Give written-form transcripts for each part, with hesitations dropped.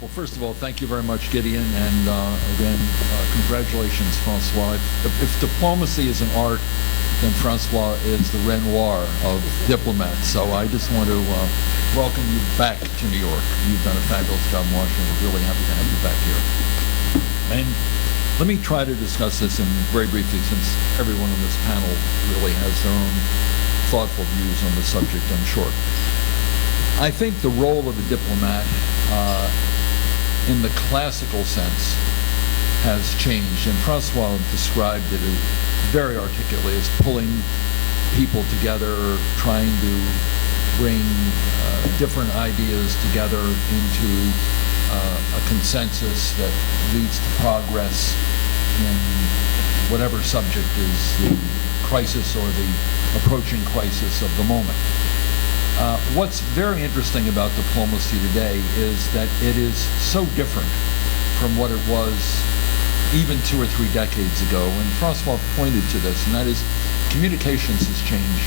Well, first of all, thank you very much, Gideon, and again, congratulations, François. If diplomacy is an art, then François is the Renoir of diplomats. So I just want to welcome you back to New York. You've done a fabulous job in Washington. We're really happy to have you back here. And let me try to discuss this in very briefly, since everyone on this panel really has their own thoughtful views on the subject, I'm sure. I think the role of a diplomat in the classical sense has changed, and François described it very articulately as pulling people together, trying to bring different ideas together into a consensus that leads to progress in whatever subject is the crisis or the approaching crisis of the moment. What's very interesting about diplomacy today is that it is so different from what it was even 2 or 3 decades ago, and François pointed to this, and that is communications has changed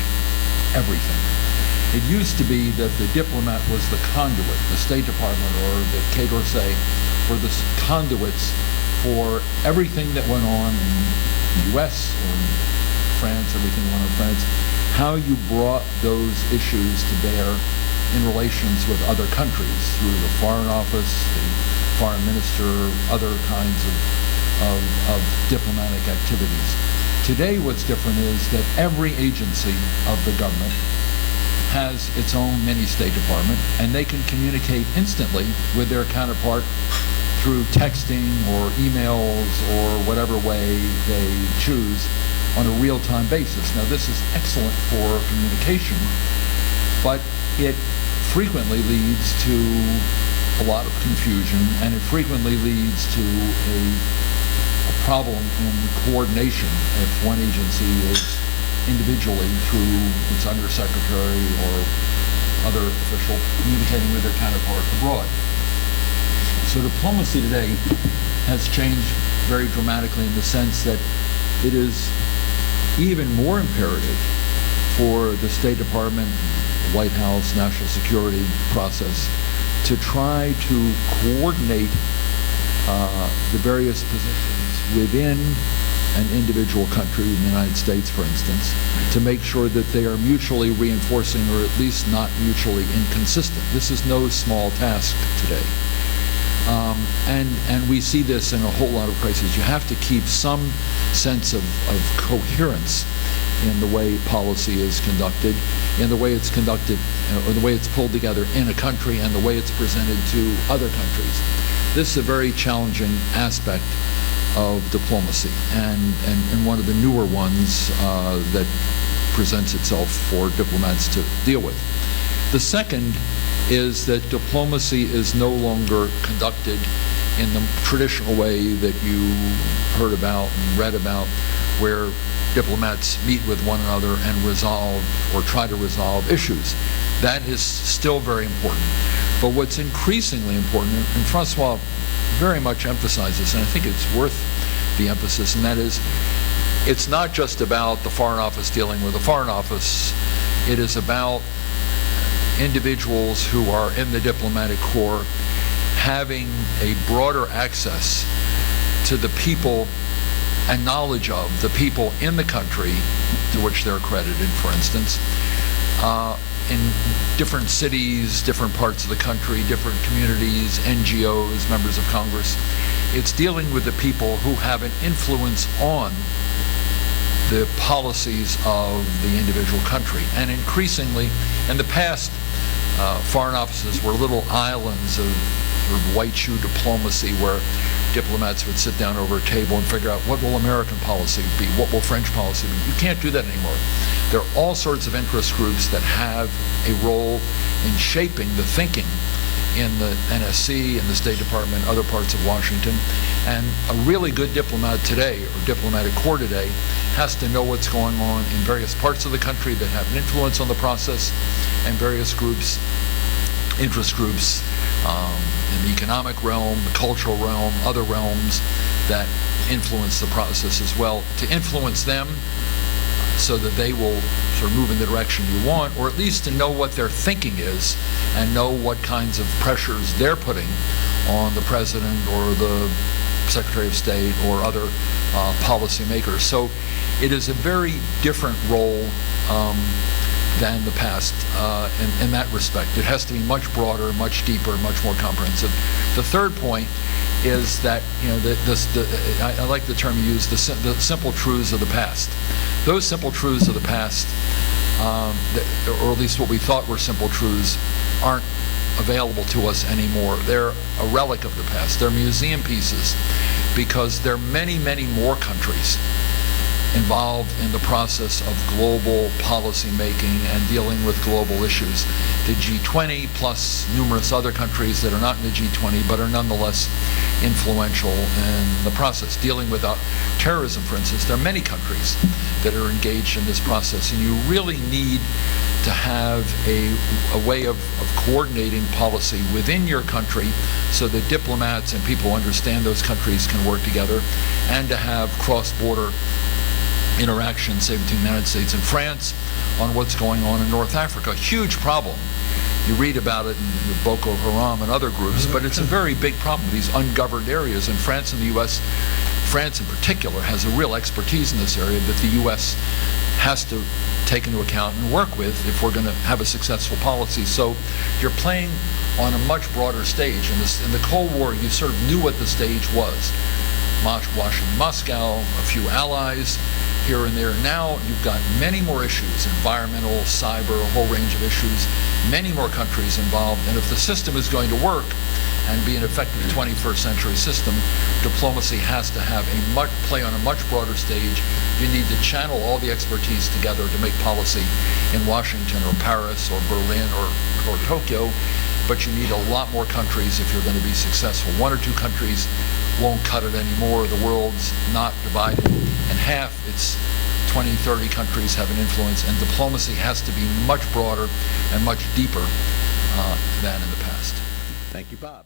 everything. It used to be that the diplomat was the conduit, the State Department or the Quai d'Orsay were the conduits for everything that went on in the U.S. or in France, everything went on in France, how you brought those issues to bear in relations with other countries through the Foreign Office, the Foreign Minister, other kinds of diplomatic activities. Today what's different is that every agency of the government has its own mini-State Department, and they can communicate instantly with their counterpart through texting or emails or whatever way they choose on a real-time basis. Now, this is excellent for communication, but it frequently leads to a lot of confusion, and it frequently leads to a problem in coordination if one agency is individually through its undersecretary or other official communicating with their counterpart abroad. So diplomacy today has changed very dramatically in the sense that it is even more imperative for the State Department, the White House, national security process to try to coordinate the various positions within an individual country, the United States, for instance, to make sure that they are mutually reinforcing or at least not mutually inconsistent. This is no small task today. And we see this in a whole lot of crises. You have to keep some sense of coherence in the way policy is conducted, in the way it's conducted, or the way it's pulled together in a country and the way it's presented to other countries. This is a very challenging aspect of diplomacy and one of the newer ones that presents itself for diplomats to deal with. The second is that diplomacy is no longer conducted in the traditional way that you heard about and read about, where diplomats meet with one another and resolve or try to resolve issues. That is still very important. But what's increasingly important, and François very much emphasizes, and I think it's worth the emphasis, and that is, it's not just about the Foreign Office dealing with the Foreign Office. It is about individuals who are in the diplomatic corps having a broader access to the people and knowledge of the people in the country to which they're accredited, for instance, in different cities, different parts of the country, different communities, NGOs, members of Congress. It's dealing with the people who have an influence on the policies of the individual country. And increasingly, in the past, foreign offices were little islands of sort of white shoe diplomacy where diplomats would sit down over a table and figure out what will American policy be, what will French policy be. You can't do that anymore. There are all sorts of interest groups that have a role in shaping the thinking in the NSC, in the State Department, other parts of Washington. And a really good diplomat today, or diplomatic corps today, has to know what's going on in various parts of the country that have an influence on the process, and various groups, interest groups, in the economic realm, the cultural realm, other realms that influence the process as well, to influence them so that they will sort of move in the direction you want, or at least to know what their thinking is and know what kinds of pressures they're putting on the president or the Secretary of State or other policy makers. So it is a very different role than the past in that respect. It has to be much broader, much deeper, much more comprehensive. The third point is that, you know, I like the term you use, the simple truths of the past. Those simple truths of the past, or at least what we thought were simple truths, aren't available to us anymore. They're a relic of the past. They're museum pieces because there are many, many more countries involved in the process of global policy making and dealing with global issues. The G20 plus numerous other countries that are not in the G20 but are nonetheless influential in the process. Dealing with terrorism, for instance, there are many countries that are engaged in this process, and you really need to have a way of coordinating policy within your country so that diplomats and people who understand those countries can work together, and to have cross-border interactions, say, between the United States and France on what's going on in North Africa. A huge problem. You read about it in the Boko Haram and other groups, but it's a very big problem, these ungoverned areas. And France and the U.S., France in particular, has a real expertise in this area that the U.S. has to take into account and work with if we're going to have a successful policy. So you're playing on a much broader stage. In the Cold War, you sort of knew what the stage was. Washington, Moscow, a few allies here and there. Now you've got many more issues, environmental, cyber, a whole range of issues, many more countries involved. And if the system is going to work and be an effective 21st century system, diplomacy has to have play on a much broader stage. You need to channel all the expertise together to make policy in Washington or Paris or Berlin or Tokyo, but you need a lot more countries if you're going to be successful. One or two countries won't cut it anymore. The world's not divided in half. It's 20, 30 countries have an influence, and diplomacy has to be much broader and much deeper than in the past. Thank you, Bob.